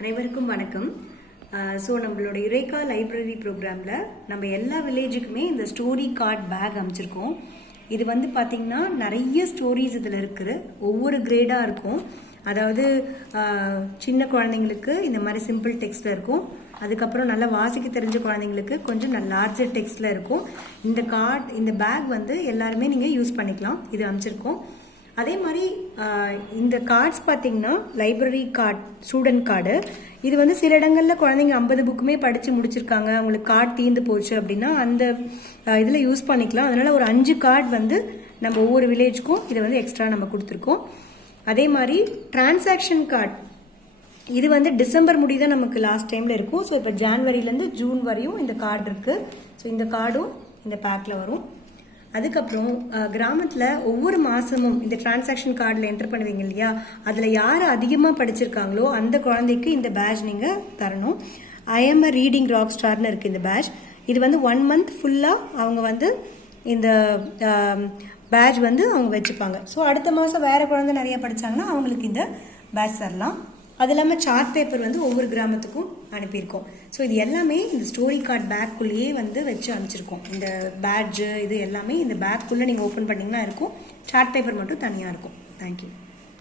அனைவருக்கும் வணக்கம். ஸோ நம்மளோட யுரேகா லைப்ரரி ப்ரோக்ராமில் நம்ம எல்லா வில்லேஜுக்குமே இந்த ஸ்டோரி கார்ட் பேக் அமைச்சிருக்கோம். இது வந்து பார்த்திங்கன்னா நிறைய ஸ்டோரிஸ் இதில் இருக்குது. ஒவ்வொரு கிரேடாக இருக்கும். அதாவது சின்ன குழந்தைங்களுக்கு இந்த மாதிரி சிம்பிள் டெக்ஸ்டில் இருக்கும். அதுக்கப்புறம் நல்லா வாசிக்க தெரிஞ்ச குழந்தைங்களுக்கு கொஞ்சம் லார்ஜர் டெக்ஸ்டில் இருக்கும். இந்த பேக் வந்து எல்லாருமே நீங்கள் யூஸ் பண்ணிக்கலாம். இது அமைச்சிருக்கோம். அதே மாதிரி இந்த கார்ட்ஸ் பார்த்தீங்கன்னா லைப்ரரி கார்டு, ஸ்டூடெண்ட் கார்டு. இது வந்து சில இடங்களில் குழந்தைங்க 50 புக்குமே படித்து முடிச்சிருக்காங்க, அவங்களுக்கு கார்டு தீர்ந்து போச்சு அப்படின்னா அந்த இதில் யூஸ் பண்ணிக்கலாம். அதனால் ஒரு 5 கார்டு வந்து நம்ம ஒவ்வொரு வில்லேஜுக்கும் இதை வந்து எக்ஸ்ட்ரா நம்ம கொடுத்துருக்கோம். அதே மாதிரி டிரான்சாக்ஷன் கார்டு, இது வந்து டிசம்பர் முடிதான் நமக்கு லாஸ்ட் டைமில் இருக்கும். ஸோ இப்போ ஜான்வரிலேருந்து ஜூன் வரையும் இந்த கார்டு இருக்குது. ஸோ இந்த கார்டும் இந்த பேக்கில் வரும். அதுக்கப்புறம் கிராமத்தில் ஒவ்வொரு மாதமும் இந்த டிரான்சாக்ஷன் கார்டில் என்டர் பண்ணுவீங்க இல்லையா, அதில் யார் அதிகமாக படிச்சிருக்காங்களோ அந்த குழந்தைக்கு இந்த பேட்ச் நீங்கள் தரணும். ஐஎம் ரீடிங் ராக் ஸ்டார்னு இருக்குது இந்த பேட்ச். இது வந்து 1 மந்த் ஃபுல்லாக அவங்க வந்து இந்த பேட்ச் வந்து அவங்க வச்சுப்பாங்க. ஸோ அடுத்த மாதம் வேறு குழந்தை நிறைய படித்தாங்கன்னா அவங்களுக்கு இந்த பேட்ச் தரலாம். அது இல்லாமல் சார்ட் பேப்பர் வந்து ஒவ்வொரு கிராமத்துக்கும் அனுப்பியிருக்கோம். ஸோ இது எல்லாமே இந்த ஸ்டோரி கார்டு பேக்குள்ளேயே வந்து வச்சு அனுப்பிச்சிருக்கோம். இந்த பேட்ஜு இது எல்லாமே இந்த பேக்குள்ளே நீங்கள் ஓப்பன் பண்ணிங்கன்னா இருக்கும். சார்ட் பேப்பர் மட்டும் தனியாக இருக்கும். தேங்க்யூ.